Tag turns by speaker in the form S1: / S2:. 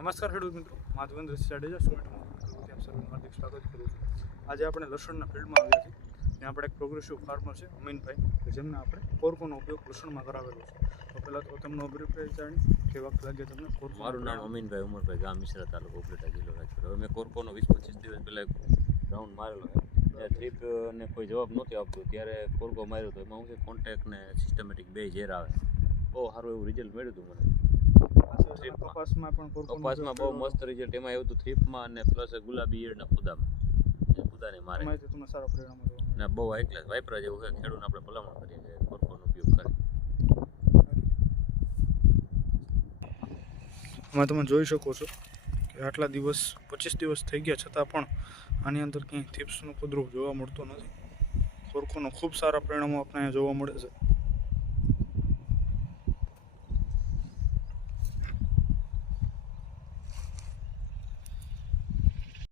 S1: નમસ્કાર ખેડૂત મિત્રો. માધવેન્દ્ર જાડેજા ખેડૂત આપ સર્વનું હાર્દિક સ્વાગત કરું છું. આજે આપણે લસણના ફિલ્ડમાં આવ્યા છીએ. ત્યાં આપણે એક પ્રોગ્રેસિવ ફાર્મર છે અમીનભાઈ કે જેમને આપણે કોર્કોનો ઉપયોગ લસણમાં કરાવેલો છે. તો પહેલાં તો તેમનો અભિપ્રાય જાણી કે વખત લાગે તમને કોર્કો
S2: મારું નામ અમીનભાઈ ઉમરભાઈ ગામ મિશ્રા તાલુકો ઉપલેટા જિલ્લો રાજકોટ. હવે મેં કોર્કોનો વીસ પચીસ દિવસ પહેલાં એક રાઉન્ડ મારેલો ટ્રીપ ને કોઈ જવાબ નહોતી આપતું. ત્યારે કોર્કો માર્યો તો એમાં હું કોન્ટેક કોન્ટેક્ટ ને સિસ્ટમેટિક બે ઝેર આવે. બહુ સારું એવું રિઝલ્ટ મળ્યું હતું મને.
S1: કપાસમાં પણ
S2: કપાસમાં બહુ મસ્ત રિઝલ્ટ એમાં એવું હતું થ્રીપમાં અને પ્લસ ગુલાબી ઈયળના ફૂદામાં એ ફૂદાને મારે.
S1: તમને સારા પરિણામો મળે.
S2: બહુ હાઈ ક્લાસ વાઇપરા જેવું છે. ખેડૂતને આપણે ભલામણ કરીએ કે કોર્કોનો ઉપયોગ કરે.
S1: એમાં તમે જોઈ શકો છો કે આટલા દિવસ પચીસ દિવસ થઈ ગયા છતાં પણ આની અંદર ક્યાંય થીપ્સનું કુદરું જોવા મળતું નથી. કોર્કોનો ખૂબ સારા પરિણામો આપણે જોવા મળે છે.